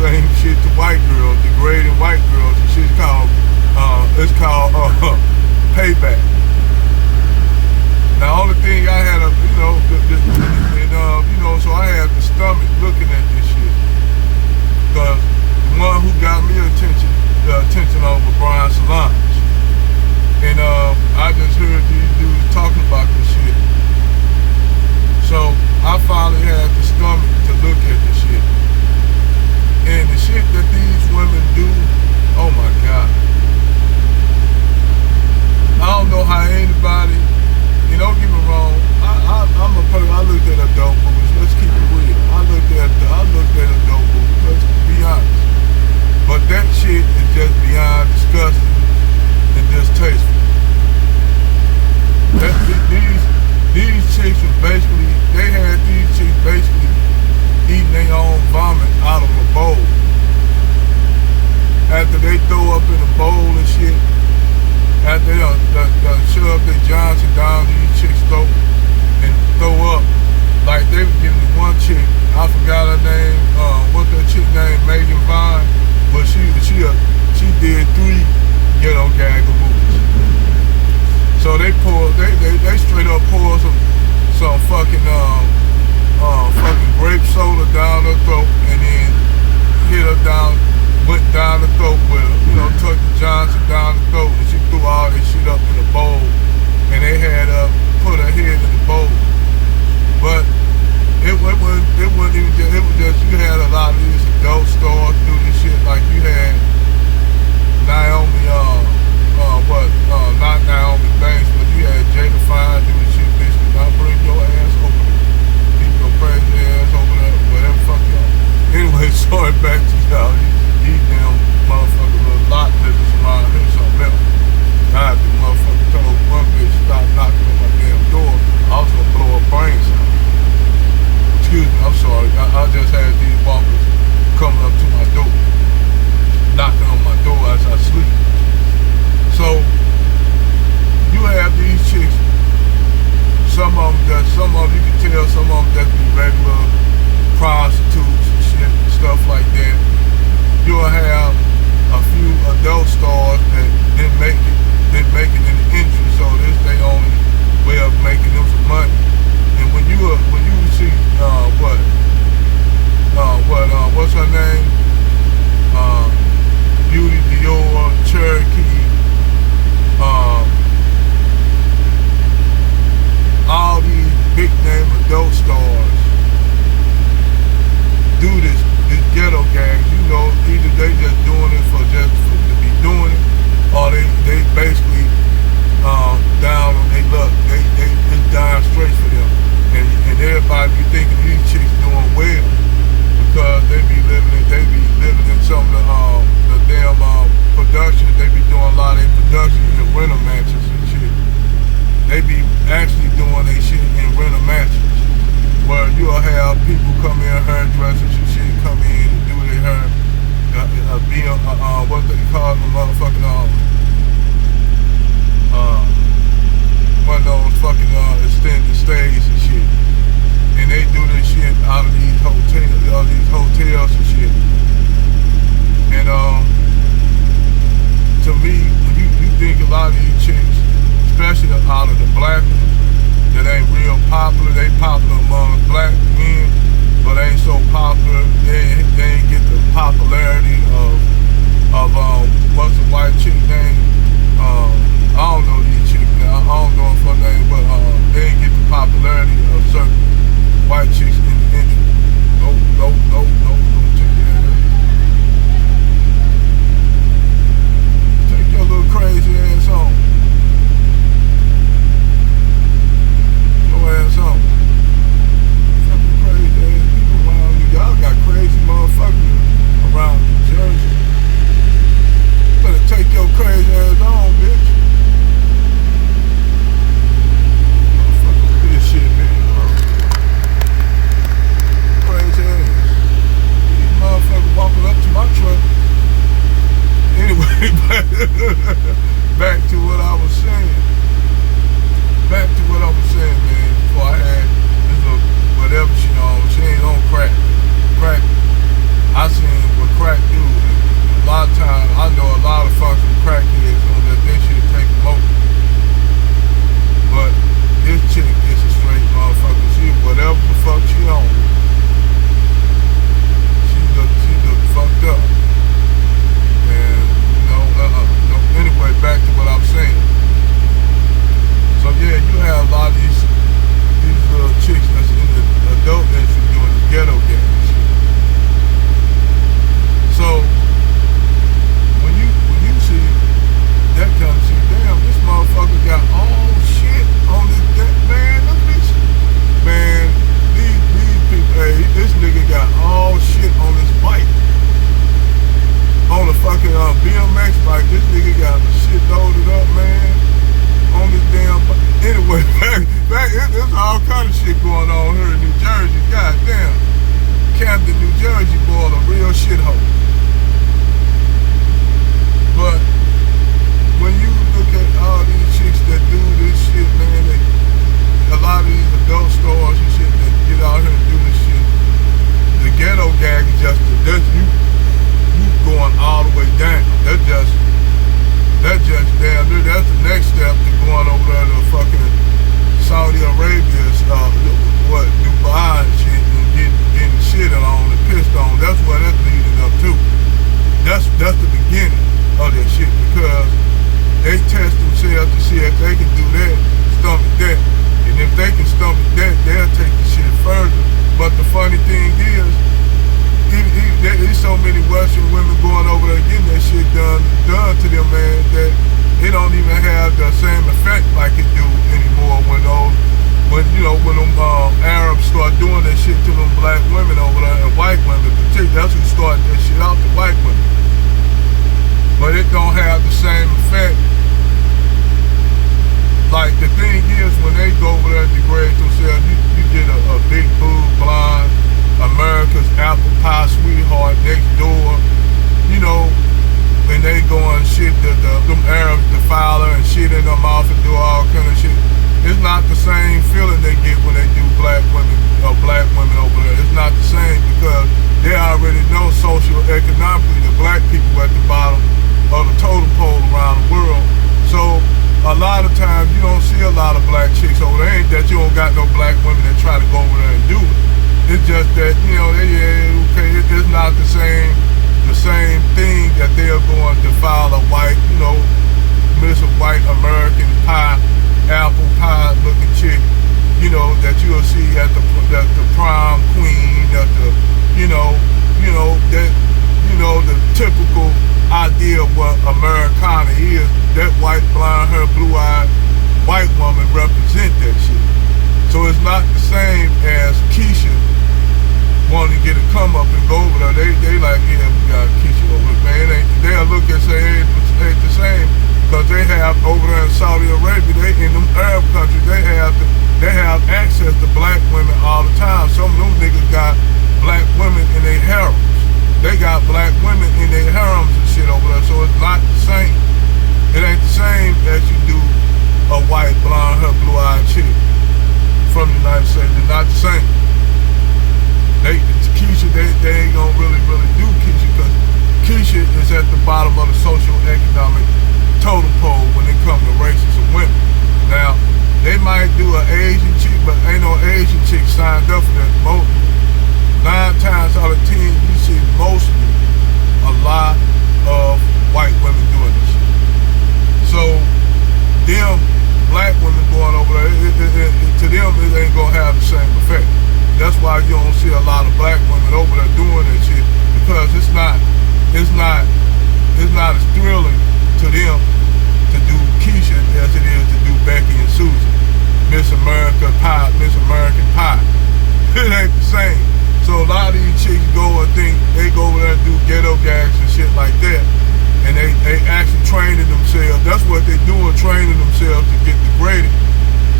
same shit to white girls, degrading white girls. The shit's called, it's called payback. Now, only thing I had, so I had the stomach looking at this shit. Because the one who got me the attention over Brian Solange. And I just heard these dudes talking about this shit. So I finally had the stomach to look at the shit. And the shit that these women do, oh my God. I don't know how anybody, don't get me wrong, I'm a person, I looked at adult movies, let's keep it real. I looked at adult movies, let's be honest. But that shit is just beyond disgusting and distasteful. These chicks was basically, they had these chicks basically eating their own vomit out of a bowl. After they throw up in a bowl and shit, after they shove their Johnson down these chicks' throat and throw up, like they was giving one chick, I forgot her name, what's that chick named, Megan Vine, but she did 3 Ghetto Gagger movies. So they straight up poured some fucking grape soda down her throat and then hit her down, went down the throat with her, took the Johnson down the throat, and she threw all that shit up in a bowl, and they had put her head in the bowl. But it wasn't even just, it was just, you had a lot of these adult stars do this shit, like you had Naomi, not Naomi Banks, but you had Jada Fine do this shit, bitch, now bring your ass over there, keep your crazy ass over there, whatever fuck y'all. Anyway, sorry, back to y'all. These damn motherfucking little lot niggas around here something else. I had the motherfucker told one bitch stop knocking on my damn door. I was gonna blow her brains out. Excuse me, I'm sorry. I just had these walkers coming up to my door, knocking on my door as I sleep. So you have these chicks. Some of them you can tell, some of them just be regular prostitutes and shit, stuff like that. You'll have a few adult stars that didn't make it in the industry, so this is their only way of making them some money. And when you see what's her name? Beauty Dior, Cherokee, all these big name adult stars do this ghetto gags, either they just doing it to be doing it, or they basically down on their luck. They just dying straight for them. And everybody be thinking these chicks doing well because they be living in some of the damn productions. They be doing a lot of their productions in rental mansions and shit. They be actually doing their shit in rental mansions, where you'll have people come in, hairdressers and shit, come in and do their hair, what they call them, motherfucking, one of those fucking extended stays and shit. And they do this shit out of these hotels and shit. And to me, when you think a lot of these chicks, especially out of the black ones, that ain't real popular, they popular among black men, but ain't so popular, they ain't get the popularity of what's the white chick name? I don't know these chicks now, I don't know if her name, but they ain't get the popularity of certain white chicks in the industry. No, don't take your ass. Take your little crazy ass on. Your ass on. Fucking crazy ass people around you. Y'all got crazy motherfuckers around New Jersey. Better take your crazy ass on, bitch. Motherfucking this shit, man. Crazy ass. These motherfuckers walking up to my truck. Anyway, back to what I was saying. Man. Before I had this little whatever she on. She ain't on crack. I seen what crack dude. And a lot of times, I know a lot of fucking crackheads on that they should take them over. But this chick is a straight motherfucker. She, whatever the fuck she on, she look fucked up. And, you know, no. Anyway, back to what I'm saying. So yeah, you have a lot of these little chicks that's in the adult industry doing the ghetto gagger shit. So when you see that kind of shit, damn, this motherfucker got all shit on this man. Look at this, man. These people, hey, this nigga got all shit on his bike. On a fucking BMX bike, this nigga got the shit loaded up, man. On this damn bike. Anyway, back, there's all kind of shit going on here in New Jersey. God damn. Camden, New Jersey, boy, a real shithole. But when you look at all these chicks that do this shit, man, a lot of these adult stores and shit that get out here and do this shit, the Ghetto Gagger just, you going all the way down. That's just damn near, that's the next step to going over there to fucking Saudi Arabia, Dubai and shit, and getting shit on and pissed on. That's what that's leading up to. That's the beginning of that shit, because they test themselves to see if they can do that, stomach that. And if they can stomach that, they'll take the shit further. But the funny thing is, there's so many Western women going over there getting that shit done to them, man, that it don't even have the same effect like it do anymore when them Arabs start doing that shit to them black women over there, and white women particularly. That's who started that shit out, the white women. But it don't have the same effect. Like, the thing is, when they go over there and degrade themselves, you get a big boob blonde, America's apple pie sweetheart next door, you know, and they go and shit, them Arabs defile her and shit in their mouth and do all kind of shit. It's not the same feeling they get when they do black women over there. It's not the same, because they already know socioeconomically the black people at the bottom of the totem pole around the world. So a lot of times you don't see a lot of black chicks over there. Ain't that you don't got no black women that try to go over there and do it. It's just that, you know, it's not the same thing that they're going to defile a white, you know, Miss a white American pie, apple pie looking chick, you know, that you'll see at the prom queen, at the, the typical idea of what Americana is. That white, blonde hair, blue-eyed white woman represent that shit. So it's not the same as Keisha wanting to get a come up and go over there. They like, yeah, we got Keisha over there, man. They'll look and say, hey, it ain't the same, because they have over there in Saudi Arabia, they in them Arab countries, they have access to black women all the time. Some of them niggas got black women in their harems. They got black women in their harems and shit over there. So it's not the same. It ain't the same as you do a white, blonde hair, blue-eyed chick from the United States. It's not the same. Keisha, they ain't gonna really do Keisha, because Keisha is at the bottom of the socio-economic totem pole when it comes to races of women. Now, they might do an Asian chick, but ain't no Asian chick signed up for that. 9 times out of 10, you see mostly a lot of white women doing this shit. So, them black women going over there, to them, it ain't gonna have the same effect. That's why you don't see a lot of black women over there doing that shit, because it's not as thrilling to them to do Keisha as it is to do Becky and Susan, Miss American Pie. It ain't the same. So a lot of these chicks go and think they go over there and do ghetto gags and shit like that, and they actually training themselves. That's what they doing, training themselves to get degraded.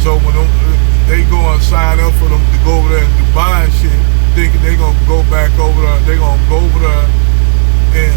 So when they go and sign up for them to go over there and Dubai and shit, thinking they gonna go back over there, they gonna go over there and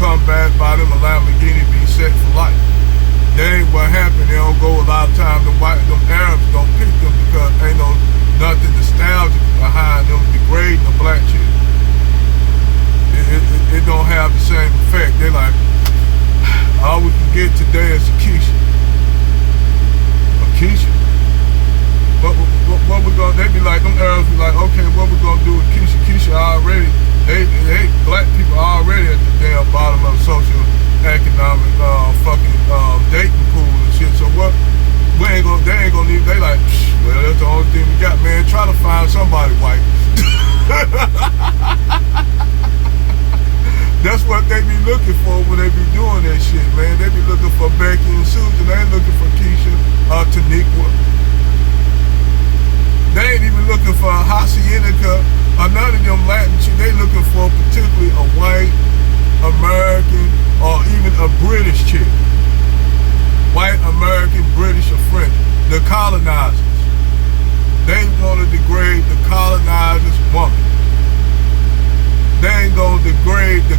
come back, buy them a Lamborghini, be set for life. That ain't what happened. They don't go a lot of times. Them Arabs don't pick them because ain't nothing nostalgic behind them degrading a black chick. it don't have the same effect. They like, all we can get today is a Keisha. A Keisha? What we gonna, they be like, them Arabs be like, okay, what we gonna do with Keisha? Keisha already, they black people already at the damn bottom of the social economic dating pool and shit. So what, they ain't gonna need, they like, well, that's the only thing we got, man. Try to find somebody white. That's what they be looking for when they be doing that shit, man. They be looking for Becky and Susan. They ain't looking for Keisha or Taniqua. They ain't even looking for Hacienda or none of them Latin shit. They looking for particularly a white, American, or even a British chick. White, American, British, or French. The colonizers. They want to degrade the colonizer's woman. They ain't gonna degrade the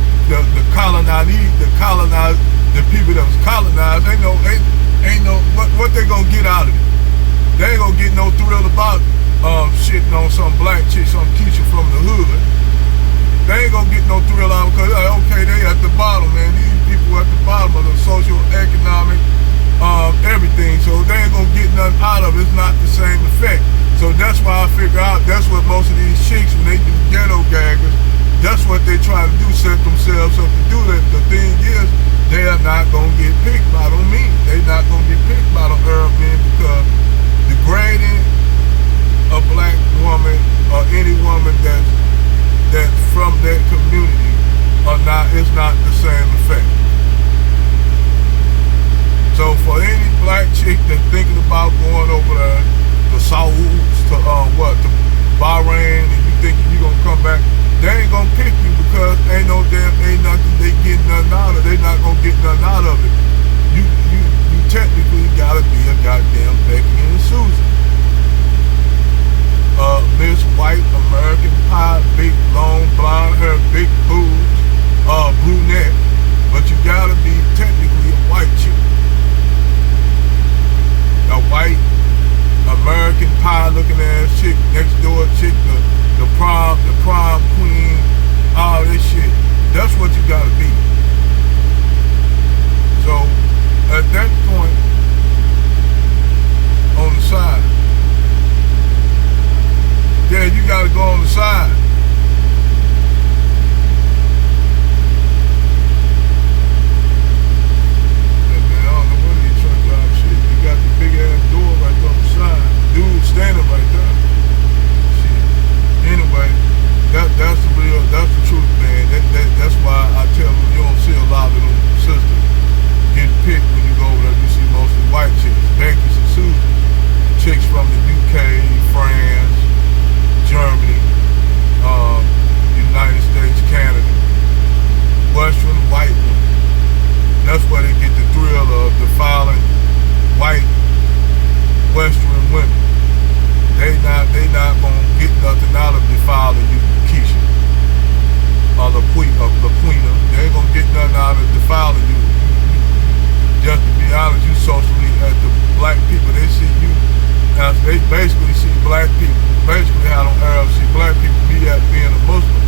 people that was colonized. Ain't no what they gonna get out of it. They ain't gonna get no thrill about shitting on some black chick, some Keisha from the hood. They ain't gonna get no thrill out of it because like, okay, they at the bottom, man. These people at the bottom of the social, economic, everything. So they ain't gonna get nothing out of it. It's not the same effect. So that's why I figure out that's what most of these chicks, when they do ghetto gaggers, that's what they try to do, set themselves up to do that. The thing is, they are not going to get picked by them men. They're not going to get picked by the Arab men because degrading a black woman or any woman that's from that community is not the same effect. So for any black chick that's thinking about going over there to Saudis, to Bahrain, and you thinking you're going to come back, they ain't gonna pick you because ain't nothing they getting nothing out of it. They not gonna get nothing out of it. You technically gotta be a goddamn Becky and Susan. Miss White, American Pie, big long blonde hair, big boobs, brunette. But you gotta be technically a white chick. A white American Pie looking ass chick, next door chick, the prom queen, all this shit. That's what you gotta be. So at that point, on the side, yeah, you gotta go on the side. Yeah, man, I don't know what these truck drive shit. You got the big ass door right on the side. Dude standing right there. Anyway, that's the truth, man. That's why I tell them you don't see a lot of them sisters getting picked when you go over there. You see mostly white chicks, Becky's and Susan, chicks from the UK, France, Germany, United States, Canada, Western white women. That's where they get the thrill of defiling white Western women. They not gonna get nothing out of defiling you, Keisha, or LaQuina. They ain't gonna get nothing out of defiling you. Just to be honest, you socially as the black people, they see you as they basically see black people. Basically, how them Arabs see black people, me as being a Muslim,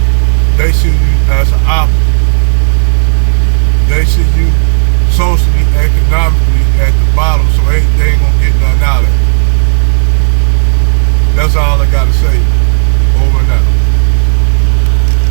they see you as an opposite. They see you socially, economically at the bottom, so they ain't gonna get nothing out of it. That's all I gotta say. Over and out.